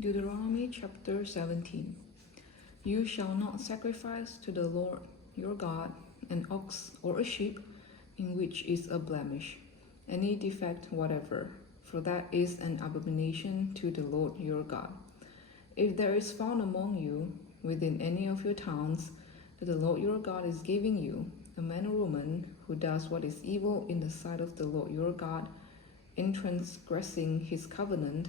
Deuteronomy chapter 17. You shall not sacrifice to the Lord your God an ox or a sheep in which is a blemish, any defect whatever, for that is an abomination to the Lord your God. If there is found among you, within any of your towns, that the Lord your God is giving you, a man or woman who does what is evil in the sight of the Lord your God, in transgressing his covenant,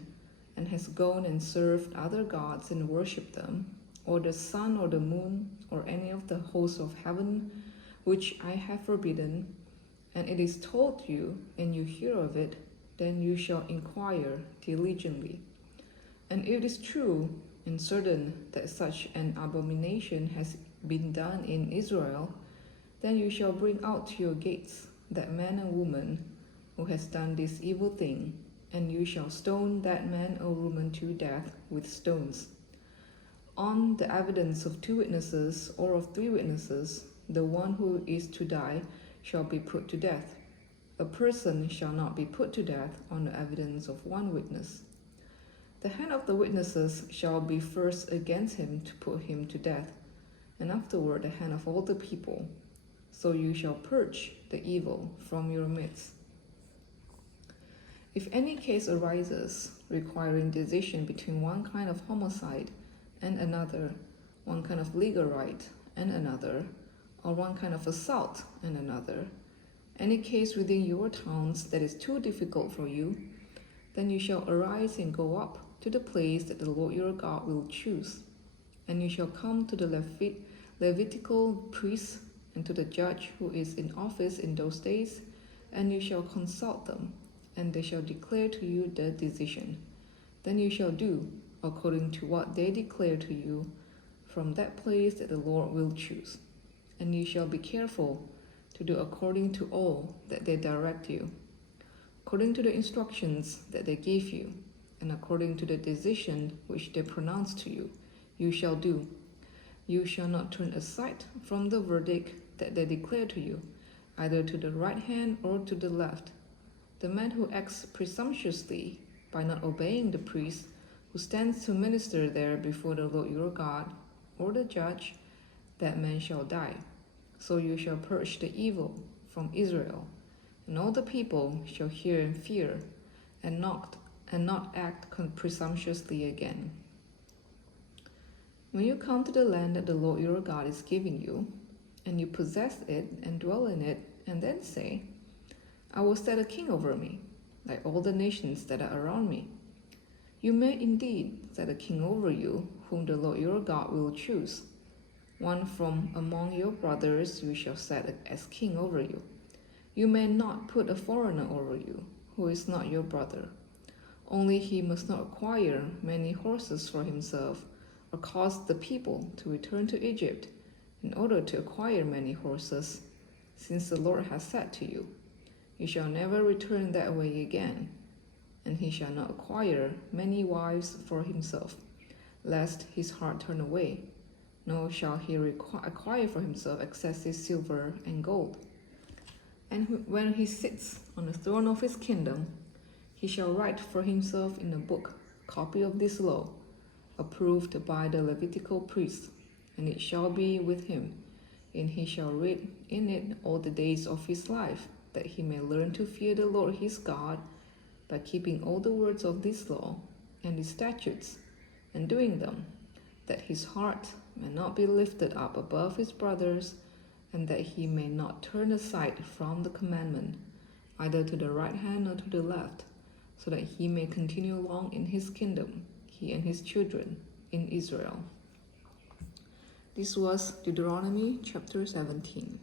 and has gone and served other gods and worshipped them, or the sun or the moon, or any of the hosts of heaven, which I have forbidden, and it is told you, and you hear of it, then you shall inquire diligently. And if it is true and certain that such an abomination has been done in Israel, then you shall bring out to your gates that man and woman who has done this evil thing, and you shall stone that man or woman to death with stones. On the evidence of 2 witnesses or of 3 witnesses, the one who is to die shall be put to death. A person shall not be put to death on the evidence of 1 witness. The hand of the witnesses shall be first against him to put him to death, and afterward the hand of all the people. So you shall purge the evil from your midst. If any case arises requiring decision between one kind of homicide and another, one kind of legal right and another, or one kind of assault and another, any case within your towns that is too difficult for you, then you shall arise and go up to the place that the Lord your God will choose. And you shall come to the Levitical priest and to the judge who is in office in those days, and you shall consult them, and they shall declare to you the decision. Then you shall do according to what they declare to you from that place that the Lord will choose. And you shall be careful to do according to all that they direct you, according to the instructions that they give you, and according to the decision which they pronounce to you, you shall do. You shall not turn aside from the verdict that they declare to you, either to the right hand or to the left. The man who acts presumptuously by not obeying the priest who stands to minister there before the Lord your God, or the judge, that man shall die. So you shall purge the evil from Israel, and all the people shall hear and fear, and not act presumptuously again. When you come to the land that the Lord your God is giving you, and you possess it and dwell in it, and then say, I will set a king over me, like all the nations that are around me. You may indeed set a king over you, whom the Lord your God will choose. One from among your brothers you shall set as king over you. You may not put a foreigner over you, who is not your brother. Only he must not acquire many horses for himself, or cause the people to return to Egypt in order to acquire many horses, since the Lord has said to you, you shall never return that way again. And he shall not acquire many wives for himself, lest his heart turn away, nor shall he acquire for himself excessive silver and gold. And when he sits on the throne of his kingdom, he shall write for himself in a book a copy of this law, approved by the Levitical priest, and it shall be with him, and he shall read in it all the days of his life, that he may learn to fear the Lord his God by keeping all the words of this law and his statutes, and doing them, that his heart may not be lifted up above his brothers, and that he may not turn aside from the commandment, either to the right hand or to the left, so that he may continue long in his kingdom, he and his children in Israel. This was Deuteronomy chapter 17.